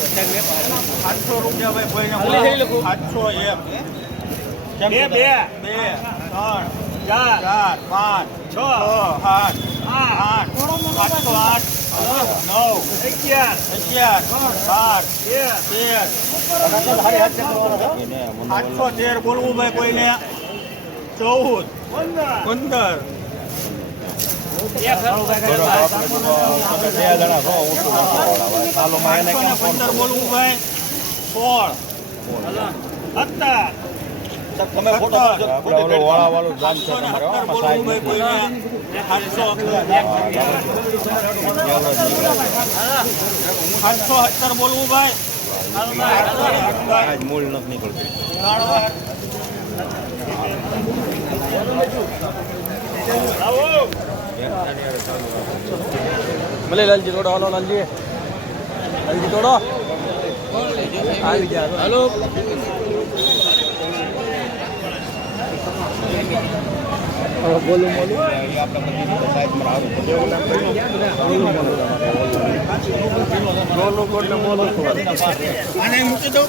આઠસો રૂપિયા ભાઈ. આઠસો એક બે, બે. બે ત્રણ ચાર ચાર પાંચ છ આઠ આઠ આઠસો આઠ નવ અગિયાર અગિયાર બાર તેર તેર આઠસો તેર બોલવું ભાઈ કોઈને ચૌદ પંદર પંદર પંદર બોલવું ભાઈ સોળ સત્તર બોલવું ભાઈ મૂળ નથી નીકળતું આવો ભલે લાલજી તોડો હલો લાલજી લાલજી તોડો આવી જા હાલો બોલું બોલું મૂકી દઉં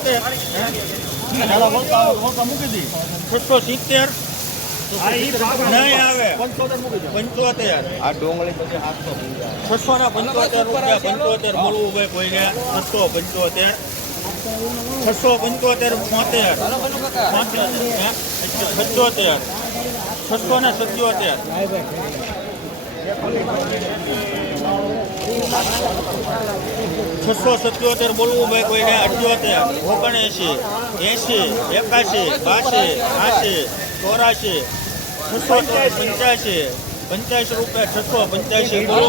છસો સિત્તેર આ ઈ બાબા. નહીં આવે પંચોતેર આ ડોંગળી પછી સાતસો છસો ના પંચોતેર રૂપિયા પંચોતેર બોલવું ભાઈ કોઈને છસો પંચોતેર છસો પંચોતેર બોતેર સત્યોતેર છસો ને સત્યોતેર છસો સત્યોતેર બોલવું ભાઈ કોઈને અઠ્યોતેર ઓગણએંશી એંશી એકાશી બાસી આશી ચોરાશી છસો પંચ્યાસી પંચ્યાસી રૂપિયા છસો પંચ્યાસી કરો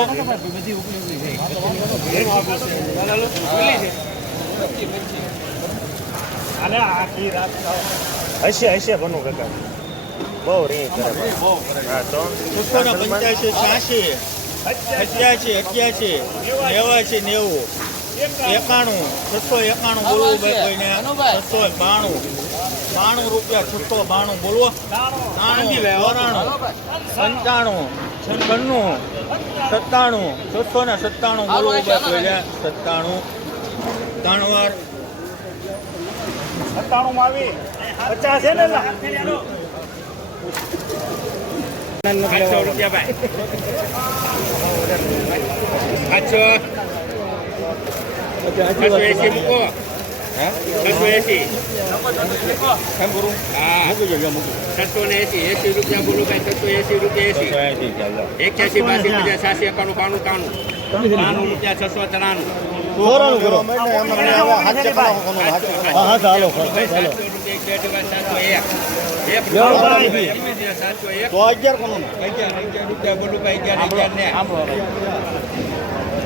હશે હશે બનુ કાકા. બહુ રે કરે હા તો છસો ને પંચ્યાસી છ્યાસી સત્યાસી અઠ્યાસી નેવાસી નેવું એકાણું છસો એકાણું બોલવું ભાઈ કોઈને છસો બાણું. બાણું રૂપિયા છૂટો બાણું બોલવો. ચોરાણું પંચાણું છન્નું સત્તાણું છસો ને સત્તાણું બોલવું ભાઈ સત્તાણું ત્રણ વાર સત્તાણું. માં આવી. પચાસ છે ને? આઠસો રૂપિયા ભાઈ. આઠસો. એસી મૂકો. છસો એસી. કેમ કરું હા. મૂકી જજો મૂકી છસો ને એસી એસી રૂપિયા બોલું ભાઈ છસો એસી રૂપિયા એસી. ચાલો. એક્યાસી બાસી પચાસ સાસી એકાણું બાણું ત્રાણું ત્રાણું રૂપિયા છસો ત્રાણું. ધોરણ કરો. હા ચાલો એક. તો અગિયાર કોનો? અગિયાર અગિયાર રૂપિયા બોલું ભાઈ અગિયાર અગિયાર ને.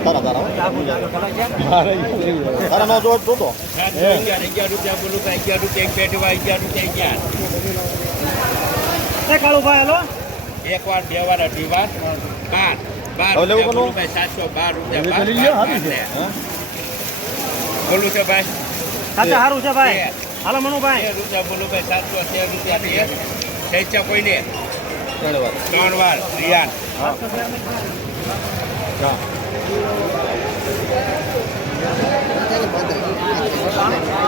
તારા તારા તારા નો જોત જોતો અગિયાર રૂપિયા બોલું ભાઈ અગિયાર રૂપિયા એક બે દિવસ અગિયાર રૂપિયા અગિયાર એક વાર બે વાર અઢી વાર બાર બાર રૂપિયા ભાઈ. સાતસો બાર રૂપિયા છે. બોલું છે ભાઈ? સાચા સારું છે ભાઈ. તેર. હાલો મનુભાઈ. રૂપિયા બોલું ભાઈ સાતસો તેર રૂપિયા સ્વેચ્છા કોઈને? ત્રણ વાર. ત્રણ વાર. રિયાન. Thank you.